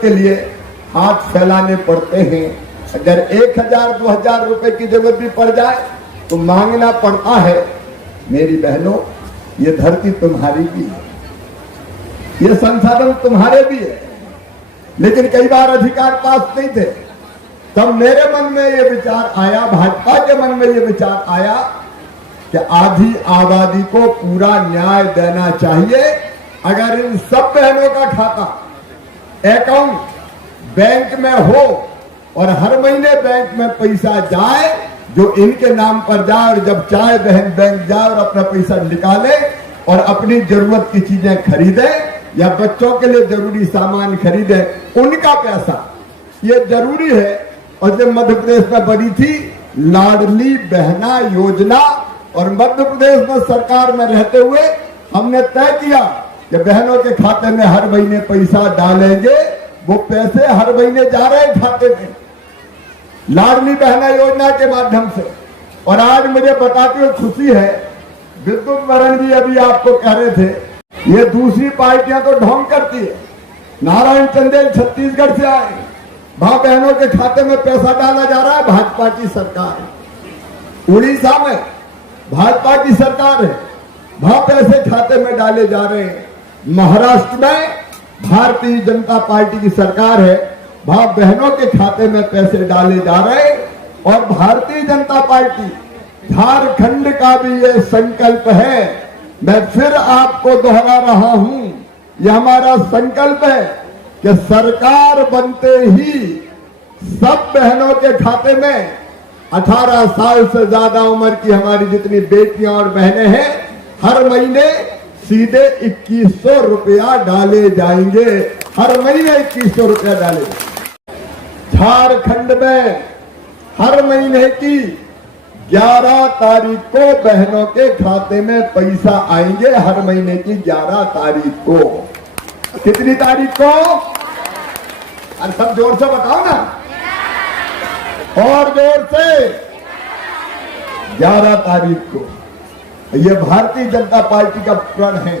के लिए हाथ फैलाने पड़ते हैं। अगर 1000-2000 रुपए की जरूरत भी पड़ जाए तो मांगना पड़ता है। मेरी बहनों, ये धरती तुम्हारी भी है, ये संसाधन तुम्हारे भी है, लेकिन कई बार अधिकार पास नहीं थे। तब मेरे मन में ये विचार आया, भाजपा के मन में ये विचार आया कि आधी आबादी को पूरा न्याय देना चाहिए। अगर इन सब बहनों का खाता अकाउंट बैंक में हो और हर महीने बैंक में पैसा जाए जो इनके नाम पर जाए, और जब चाहे बहन बैंक जाए और अपना पैसा निकाले और अपनी जरूरत की चीजें खरीदे या बच्चों के लिए जरूरी सामान खरीदे, उनका पैसा, ये जरूरी है। और जब मध्य प्रदेश में बनी थी लाडली बहना योजना, और मध्य प्रदेश में सरकार में रहते हुए हमने तय किया कि बहनों के खाते में हर महीने पैसा डालेंगे। वो पैसे हर महीने जा रहे हैं खाते में लाडली बहना योजना के माध्यम से। और आज मुझे बताते हुए खुशी है, विद्युत वरण जी अभी आपको कह रहे थे, ये दूसरी पार्टियां तो ढोंग करती है। नारायण चंदेल छत्तीसगढ़ से आए, वहां बहनों के खाते में पैसा डाला जा रहा है, भाजपा की सरकार है। उड़ीसा में भाजपा की सरकार है, वहां पैसे खाते में डाले जा रहे हैं। महाराष्ट्र में भारतीय जनता पार्टी की सरकार है, वहां बहनों के खाते में पैसे डाले जा रहे हैं। और भारतीय जनता पार्टी झारखंड का भी ये संकल्प है। मैं फिर आपको दोहरा रहा हूं, यह हमारा संकल्प है कि सरकार बनते ही सब बहनों के खाते में 18 साल से ज्यादा उम्र की हमारी जितनी बेटियां और बहनें हैं, हर महीने सीधे 2100 रुपया डाले जाएंगे। हर महीने 2100 रुपया डाले। झारखंड में हर महीने की 11 तारीख को बहनों के खाते में पैसा आएंगे। हर महीने की 11 तारीख को। कितनी तारीख को? अरे सब जोर से बताओ ना, और जोर से। 11 तारीख को। ये भारतीय जनता पार्टी का प्रण है,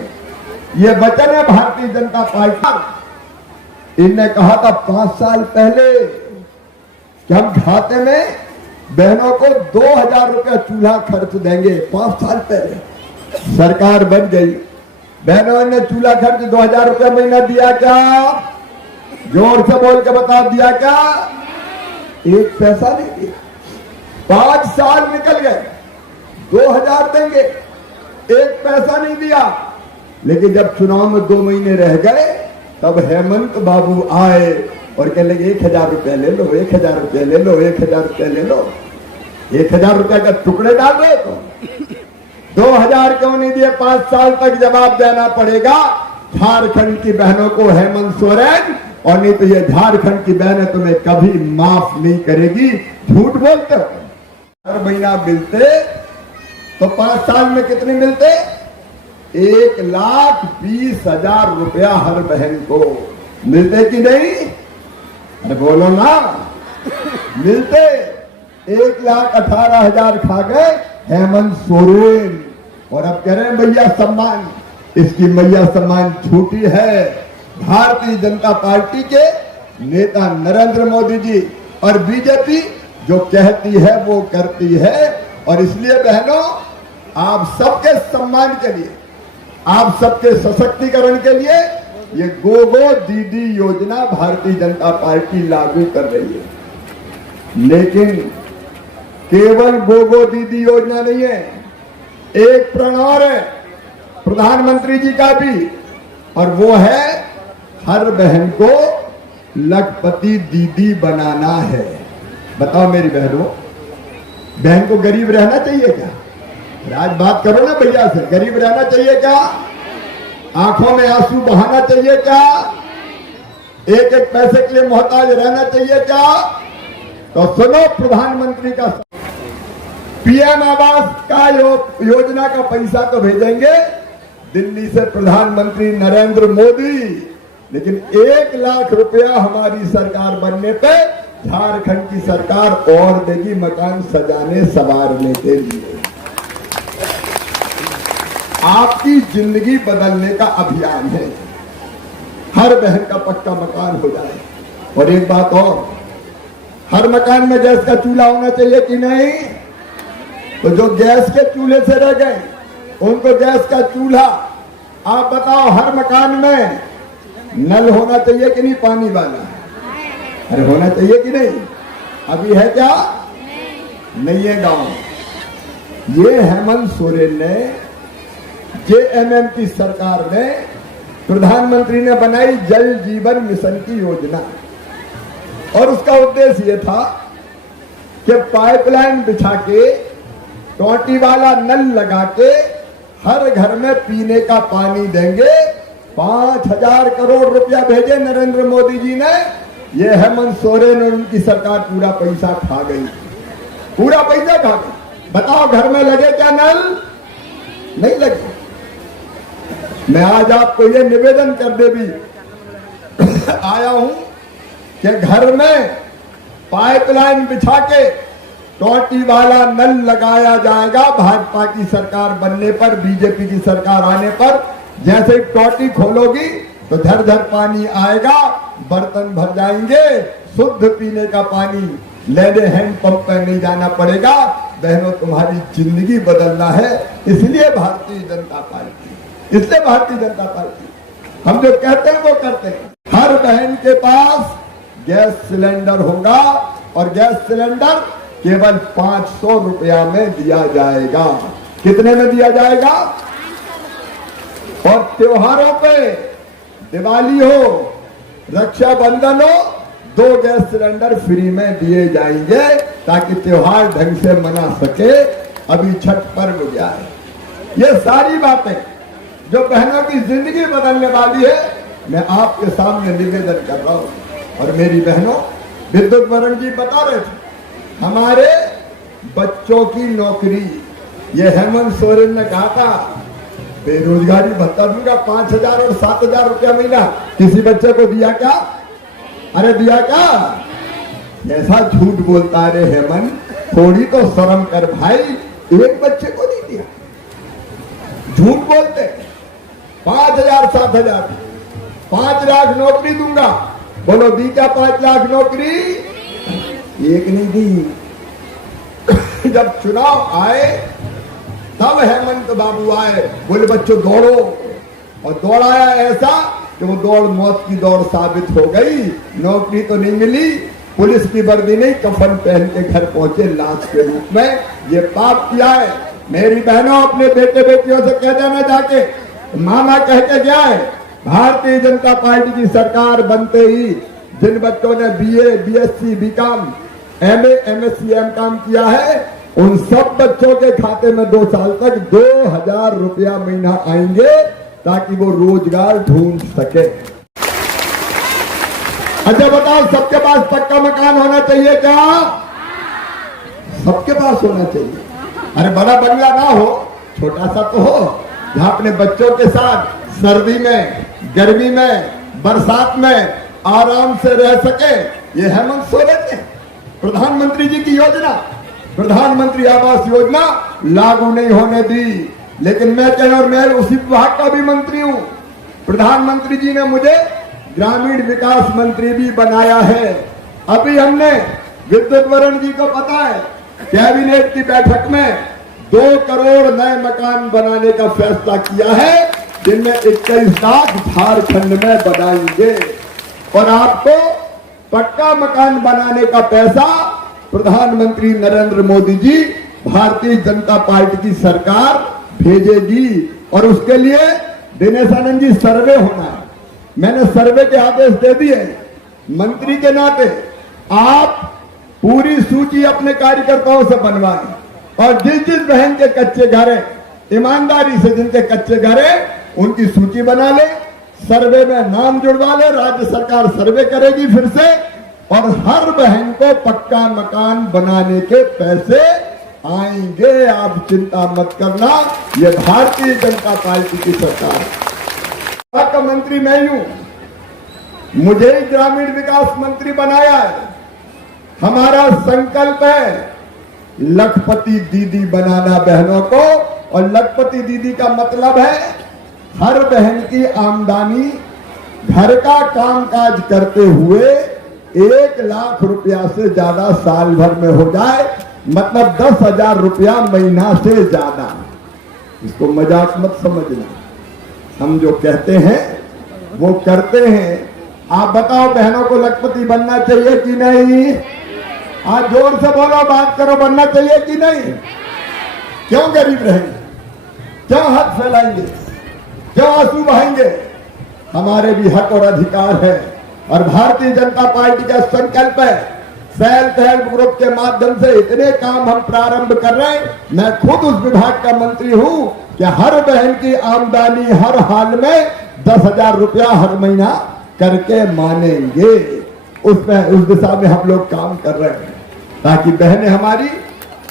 ये वचन है भारतीय जनता पार्टी। इनने कहा था 5 साल पहले कि हम खाते में बहनों को 2000 रुपया चूल्हा खर्च देंगे। 5 साल पहले सरकार बन गई, बहनों ने चूल्हा खर्च 2000 रुपया महीना दिया क्या? जोर से बोल के बता, दिया क्या? एक पैसा नहीं दिया। 5 साल निकल गए, 2000 देंगे, एक पैसा नहीं दिया। लेकिन जब चुनाव में 2 महीने रह गए, तब हेमंत बाबू आए और कहने लगे 1000 रुपया ले लो, 1000 रुपया ले लो, 1000 रुपया ले लो। 1000 रुपया का टुकड़े डाल दो तो 2000 क्यों नहीं दिए? 5 साल तक जवाब देना पड़ेगा झारखंड की बहनों को हेमंत सोरेन, और नहीं तो ये झारखंड की बहनें तुम्हें कभी माफ नहीं करेगी। झूठ बोलते हो। हर महीना मिलते तो 5 साल में कितने मिलते? 1,20,000 रुपया हर बहन को मिलते कि नहीं? अरे बोलो ना, मिलते। 1,18,000 खा गए हेमंत सोरेन, और अब कह रहे हैं मैया सम्मान। इसकी मैया सम्मान छूटी है भारतीय जनता पार्टी के नेता नरेंद्र मोदी जी, और बीजेपी जो कहती है वो करती है। और इसलिए बहनों, आप सबके सम्मान के लिए, आप सबके सशक्तिकरण के लिए ये गोगो दीदी योजना भारतीय जनता पार्टी लागू कर रही है। लेकिन केवल गोगो दीदी योजना नहीं है, एक प्रण और है प्रधानमंत्री जी का भी, और वो है हर बहन को लखपति दीदी बनाना है। बताओ मेरी बहनों, बहन को गरीब रहना चाहिए क्या? आज बात करो ना भैया से, गरीब रहना चाहिए क्या? आंखों में आंसू बहाना चाहिए क्या? एक एक पैसे के लिए मोहताज रहना चाहिए क्या? तो सुनो, प्रधानमंत्री का पीएम आवास का योजना का पैसा तो भेजेंगे दिल्ली से प्रधानमंत्री नरेंद्र मोदी, लेकिन 1 लाख रुपया हमारी सरकार बनने पे झारखंड की सरकार और देगी मकान सजाने संवारने के लिए। आपकी जिंदगी बदलने का अभियान है। हर बहन का पक्का मकान हो जाए। और एक बात और, हर मकान में गैस का चूल्हा होना चाहिए कि नहीं? तो जो गैस के चूल्हे से रह गए उनको गैस का चूल्हा, आप बताओ हर मकान में नल होना चाहिए कि नहीं? पानी वाला, अरे होना चाहिए कि नहीं? अभी है क्या? नहीं है गांव। ये हेमंत सोरेन ने, जेएमएम की सरकार ने, प्रधानमंत्री ने बनाई जल जीवन मिशन की योजना। और उसका उद्देश्य यह था कि पाइपलाइन बिछा के, टोटी वाला नल लगा के हर घर में पीने का पानी देंगे। 5,000 करोड़ रुपया भेजे नरेंद्र मोदी जी ने। ये हेमंत सोरेन और उनकी सरकार पूरा पैसा खा गई, पूरा पैसा खा गई। बताओ घर में लगे क्या नल? नहीं लगे। मैं आज आपको ये निवेदन करने भी आया हूं कि घर में पाइपलाइन बिछा के टोटी वाला नल लगाया जाएगा। भाजपा की सरकार बनने पर, बीजेपी की सरकार आने पर, जैसे टोटी खोलोगी तो झरझर पानी आएगा, बर्तन भर जाएंगे, शुद्ध पीने का पानी लेने हैंडपंप पर नहीं जाना पड़ेगा। बहनों, तुम्हारी जिंदगी बदलना है, इसलिए भारतीय जनता पार्टी, इसलिए भारतीय जनता पार्टी हम जो कहते हैं वो करते हैं। हर बहन के पास गैस सिलेंडर होगा और गैस सिलेंडर केवल 500 रुपया में दिया जाएगा। कितने में दिया जाएगा? और त्योहारों पे, दिवाली हो, रक्षाबंधन हो, 2 गैस सिलेंडर फ्री में दिए जाएंगे ताकि त्योहार ढंग से मना सके। अभी छठ पर्व गया है। ये सारी बातें जो बहनों की जिंदगी बदलने वाली है, मैं आपके सामने निवेदन कर रहा हूं। और मेरी बहनों, विद्युत वरण जी बता रहे थे हमारे बच्चों की नौकरी, ये हेमंत सोरेन ने कहा था बेरोजगारी भत्ता दूंगा 5,000 और 7,000 रुपया महीना। किसी बच्चे को दिया क्या? अरे दिया क्या? ऐसा झूठ बोलता है रे हेमंत, थोड़ी तो शर्म कर भाई, एक बच्चे को नहीं दिया। झूठ बोलते। 5,000 7,000, 5 लाख नौकरी दूंगा। बोलो दी क्या 5 लाख नौकरी? एक नहीं दी। जब चुनाव आए तब हेमंत बाबू आए, बोले बच्चों दौड़ो, और दौड़ाया ऐसा कि वो दौड़ मौत की दौड़ साबित हो गई। नौकरी तो नहीं मिली, पुलिस की वर्दी नहीं, कफन पहन के घर पहुंचे लाश के रूप में। ये पाप किया है। मेरी बहनों, अपने बेटे बेटियों से कह देना जाके, मामा कह के गया है, भारतीय जनता पार्टी की सरकार बनते ही जिन बच्चों ने BA, BSc, BCom, MA, MSc, MCom किया है, उन सब बच्चों के खाते में 2 साल तक 2,000 रुपया महीना आएंगे ताकि वो रोजगार ढूंढ सके। अच्छा बताओ, सबके पास पक्का मकान होना चाहिए क्या? सबके पास होना चाहिए। अरे बड़ा बंगला ना हो, छोटा सा तो हो, जहां अपने बच्चों के साथ सर्दी में, गर्मी में, बरसात में आराम से रह सके। ये हेमंत सोरेन ने प्रधानमंत्री जी की योजना, प्रधानमंत्री आवास योजना लागू नहीं होने दी। लेकिन मैं कह, और मैं उसी विभाग का भी मंत्री हूं, प्रधानमंत्री जी ने मुझे ग्रामीण विकास मंत्री भी बनाया है। अभी हमने विद्युत वरण जी को पता है, कैबिनेट की बैठक में 2 करोड़ नए मकान बनाने का फैसला किया है, जिनमें 21 लाख झारखंड में बनाएंगे। और आपको पक्का मकान बनाने का पैसा प्रधानमंत्री नरेंद्र मोदी जी, भारतीय जनता पार्टी की सरकार भेजेगी। और उसके लिए दिनेश आनंद जी सर्वे होना है। मैंने सर्वे के आदेश दे दिए। मंत्री के नाते आप पूरी सूची अपने कार्यकर्ताओं से बनवाएं और जिस जिस बहन के कच्चे घर है, ईमानदारी से जिनके कच्चे घर है, उनकी सूची बना ले, सर्वे में नाम जुड़वा ले। राज्य सरकार सर्वे करेगी फिर से, और हर बहन को पक्का मकान बनाने के पैसे आएंगे। आप चिंता मत करना, ये भारतीय जनता पार्टी की सरकार है। का मंत्री मैं हूं, मुझे ही ग्रामीण विकास मंत्री बनाया है। हमारा संकल्प है लखपति दीदी बनाना बहनों को। और लखपति दीदी का मतलब है हर बहन की आमदनी घर का कामकाज करते हुए 1 लाख रुपया से ज्यादा साल भर में हो जाए, मतलब 10,000 रुपया महीना से ज्यादा। इसको मजाक मत समझना, हम जो कहते हैं वो करते हैं। आप बताओ बहनों को लखपति बनना चाहिए कि नहीं? आप जोर से बोलो, बात करो, बनना चाहिए कि नहीं? क्यों गरीब रहेंगे? क्यों हाथ फैलाएंगे? क्यों आंसू बहाएंगे? हमारे भी हक और अधिकार है और भारतीय जनता पार्टी का संकल्प है। सेल्फ हेल्प ग्रुप के माध्यम से इतने काम हम प्रारंभ कर रहे हैं। मैं खुद उस विभाग का मंत्री हूं कि हर बहन की आमदनी हर हाल में 10,000 रुपया हर महीना करके मानेंगे। उसमें उस दिशा में हम लोग काम कर रहे हैं ताकि बहनें हमारी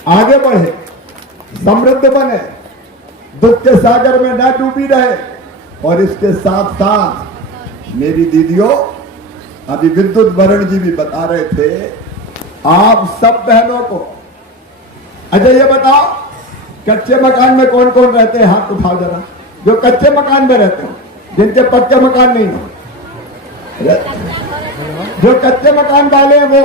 आगे बढ़े, समृद्ध बने, दुख के सागर में न डूबी रहे। और इसके साथ साथ मेरी दीदियों, अभी विद्युत वरण जी भी बता रहे थे, आप सब बहनों को, अच्छा ये बताओ कच्चे मकान में कौन कौन रहते हैं? हाथ उठाओ जरा, जो कच्चे मकान में रहते हो, जिनके पक्के मकान नहीं हो। जो कच्चे मकान वाले हैं वो